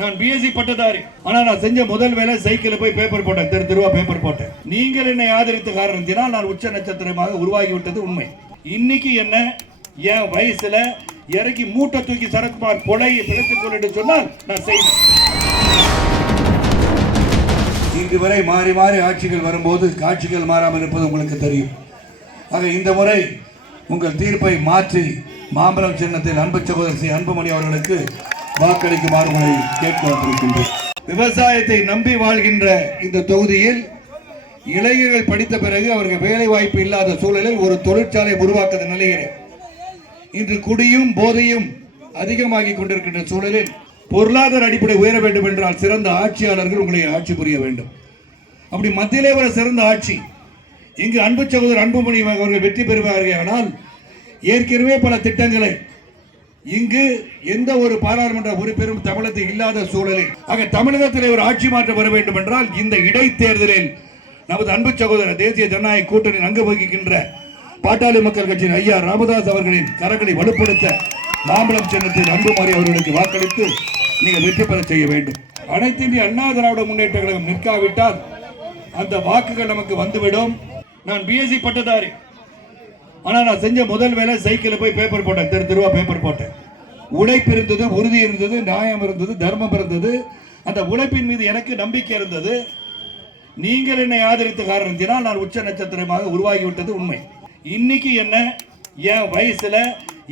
நான் பிஎஸ்சி பட்டதாரி. ஆனா நான் செஞ்ச முதல் வேலை சைக்கிள் போய் பேப்பர் போட்டேன். தெரு தெருவா பேப்பர் போட்டேன். நீங்கள் என்னை ஆதரித்த காரணத்தினால் நான் உச்ச நட்சத்திரமாக உருவாகி விட்டது உண்மை. இன்னைக்கு என்ன? என் வயசுல இறக்கி மூட்டை தூக்கி சரத்குமார் கொலையை பிழைத்துக் கொண்டு சொன்னால் நான் செய்வேன். இன்று வரை மாறி மாறி ஆட்சிகள் வரும்போது காட்சிகள் மாறாமல் இருப்பது உங்களுக்கு தெரியும். ஆக இந்த முறை உங்கள் தீர்ப்பை மாற்றி மாம்பழம் சின்னத்தில் அன்பு சகோதரி அன்புமணி அவர்களுக்கு வாக்களிக்குமாறு உங்களை கேட்க வந்திருக்கின்றேன் விவசாயத்தை நம்பி வாழ்கின்ற இந்த தொகுதியில் இளைஞர்கள் படித்த பிறகு அவர்கள் வேலை வாய்ப்பு இல்லாத சூழலில் ஒரு தொழிற்சாலை உருவாக்க நிலையில் இன்று குடியும் போதையும் அதிகமாகி கொண்டிருக்கின்ற சூழலில் பொருளாதார அடிப்படை உயர வேண்டும் என்றால் சிறந்த ஆட்சியாளர்கள் உங்களை ஆட்சி புரிய வேண்டும். அப்படி மத்தியிலே வர சிறந்த ஆட்சி. இங்கு அன்பு சகோதரர் அன்புமணி அவர்கள் வெற்றி பெறுவார்கள். ஆனால் ஏற்கனவே பல திட்டங்களை இங்கு எந்த ஒரு பாராளுமன்ற உறுப்பினரும் தமிழகத்தில் இல்லாத சூழலில் ஆக தமிழகத்தில் ஒரு ஆட்சி மாற்றம் வர வேண்டும் என்றால் இந்த இடைத்தேர்தலில் நமது அன்பு சகோதரர் தேசிய ஜனநாயக கூட்டணி அங்கு வகிக்கின்ற பாட்டாளி மக்கள் கட்சியின் ஐயா ராமதாஸ் அவர்களின் கரங்களை வலுப்படுத்த மாம்பழம் சின்னத்தில் அன்புமாரி அவர்களுக்கு வாக்களித்து நீங்கள் வெற்றி பெற செய்ய வேண்டும். அனைத்து இந்திய அண்ணா திராவிட முன்னேற்ற கழகம் நிற்காவிட்டால் அந்த வாக்குகள் நமக்கு வந்துவிடும். நான் பிஎஸ்சி பட்டதாரி. ஆனால் நான் செஞ்ச முதல் வேலை சைக்கிளில் போய் பேப்பர் போட்டேன். தெரு தெருவா பேப்பர் போட்டேன். உழைப்பு இருந்தது உறுதி இருந்தது நியாயம் இருந்தது தர்மம் இருந்தது. அந்த உழைப்பின் மீது எனக்கு நம்பிக்கை இருந்தது. நீங்கள் என்னை ஆதரித்த காரணத்தினால் நான் உச்ச நட்சத்திரமாக உருவாகிவிட்டது உண்மை. இன்னைக்கு என்ன? என் வயசுல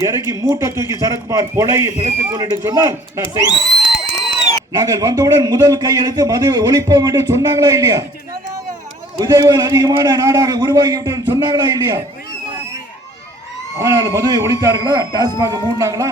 இறக்கி மூட்டை தூக்கி சரத்குமார் கொலையை பிழைத்துக் கொண்டு சொன்னால் நான் செய்வேன். நாங்கள் வந்தவுடன் முதல் கையெழுத்து மதுவை ஒழிப்போம் என்று சொன்னாங்களா இல்லையா? விதைகள் அதிகமான நாடாக உருவாகிவிட்டது சொன்னாங்களா இல்லையா? ஆனால் மதுவை ஒழித்தார்களா? டாஸ்மாக மூடினாங்களா?